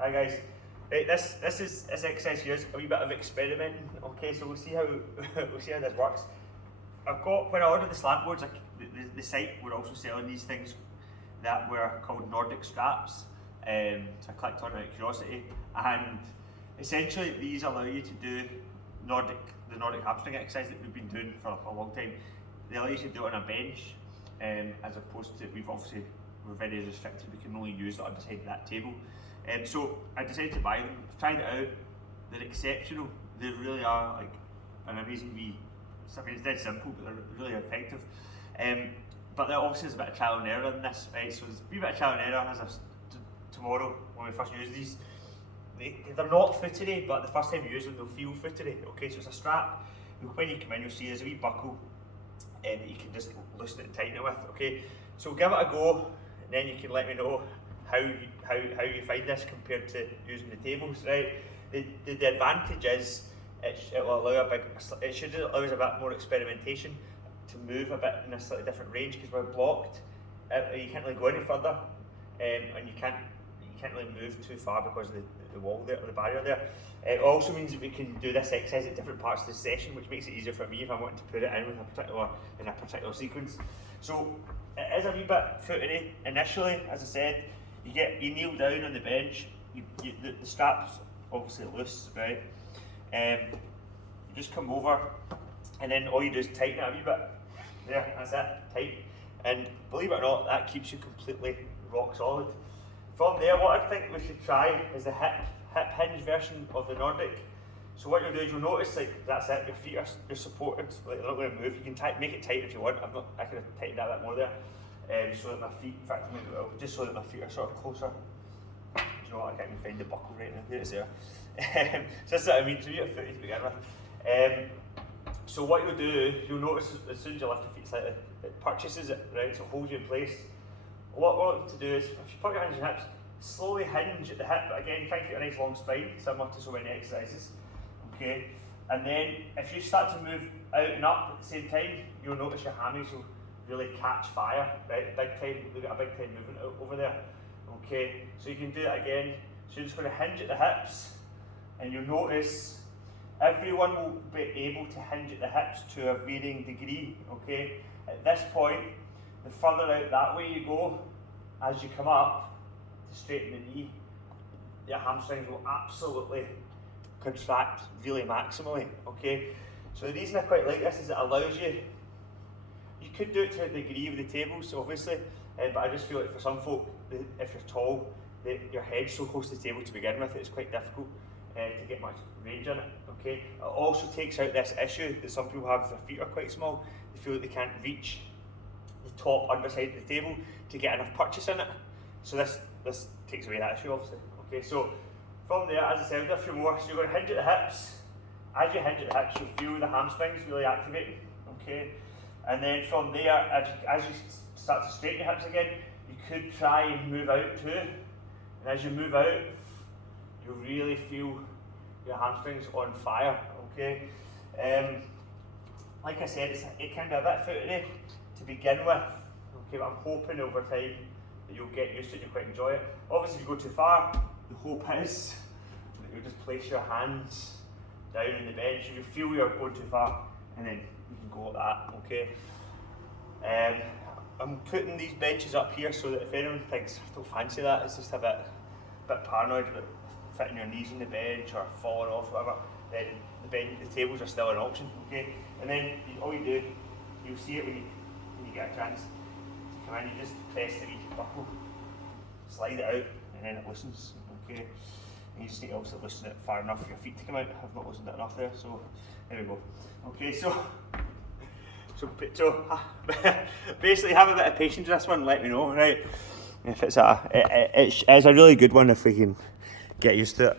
Hi guys. Right, this exercise here is a wee bit of experimenting. Okay, so we'll see how this works. I've got, when I ordered the slant boards, the site were also selling these things that were called Nordic straps. So I clicked on it out of curiosity, and essentially these allow you to do the Nordic hamstring exercise that we've been doing for a long time. They allow you to do it on a bench, as opposed to, we're very restricted, we can only use it on the side of that table. So I decided to buy them. I've tried it out, they're exceptional. They really are like an amazing wee, I mean it's dead simple, but they're really effective. But there obviously is a bit of trial and error in this, right? So there's a wee bit of trial and error as of tomorrow when we first use these. They're not footery, but the first time you use them, they'll feel footery. Okay, so it's a strap. When you come in, you'll see there's a wee buckle that you can just loosen it and tighten it with. Okay, so give it a go, and then you can let me know how you find this compared to using the tables, right? The advantage is it will allow it should allow us a bit more experimentation to move a bit in a slightly different range, because we're blocked. You can't really go any further, and you can't really move too far because of the wall there, or the barrier there. It also means that we can do this exercise at different parts of the session, which makes it easier for me if I want to put it in with a particular sequence. So it is a wee bit footery initially, as I said. You kneel down on the bench. The strap's obviously loose, right? You just come over, and then all you do is tighten it a wee bit. There, that's it, tight. And believe it or not, that keeps you completely rock solid. From there, what I think we should try is the hip hinge version of the Nordic. So what you'll do is you'll notice, like, that's it, your feet are supported, like they're not going to move. You can make it tight if you want. I could have tightened that a bit more there. So that my feet, in fact, maybe just so that my feet are sort of closer. Do you know what? I can't even find the buckle right now. There it's there. So that's what I mean. So you get footy to begin with. So what you'll do, you'll notice as soon as you lift your feet slightly, it purchases it, right? So it holds you in place. What we want to do is, if you put your hands on your hips, slowly hinge at the hip. Again, try to get a nice long spine, similar to so many exercises. Okay. And then if you start to move out and up at the same time, you'll notice your hammies will really catch fire, right? Big time, look at a big time movement over there. Okay, so you can do it again. So you're just going to hinge at the hips, and you'll notice everyone will be able to hinge at the hips to a varying degree. Okay, at this point, the further out that way you go, as you come up to straighten the knee, your hamstrings will absolutely contract really maximally. Okay, so the reason I quite like this is it allows you. You could do it to a degree with the tables, obviously, but I just feel like for some folk, if you're tall, your head's so close to the table to begin with, it's quite difficult to get much range in it. Okay. It also takes out this issue that some people have if their feet are quite small. They feel that they can't reach the top underside of the table to get enough purchase in it. So this takes away that issue, obviously. Okay. So from there, as I said, we'll do a few more. So you're going to hinge at the hips. As you hinge at the hips, you'll feel the hamstrings really activating. Okay. And then from there, as you start to straighten your hips again, you could try and move out too. And as you move out, you'll really feel your hamstrings on fire. Okay. Like I said, it can be a bit footery to begin with. Okay, but I'm hoping over time that you'll get used to it and you'll quite enjoy it. Obviously, if you go too far, the hope is that you'll just place your hands down on the bench and you feel you're going too far, and then you can go like that. Okay. I'm putting these benches up here so that if anyone thinks I don't fancy that, it's just a bit paranoid about fitting your knees on the bench or falling off, whatever, then the tables are still an option. Okay. And then all you do, you'll see it when you get a chance to come in. You just press the wee buckle, slide it out, and then it loosens. Okay. And you just need to obviously loosen it far enough for your feet to come out. I've not loosened it enough there, so there we go. Okay, so basically have a bit of patience with this one, let me know, right? If it's a really good one if we can get used to it.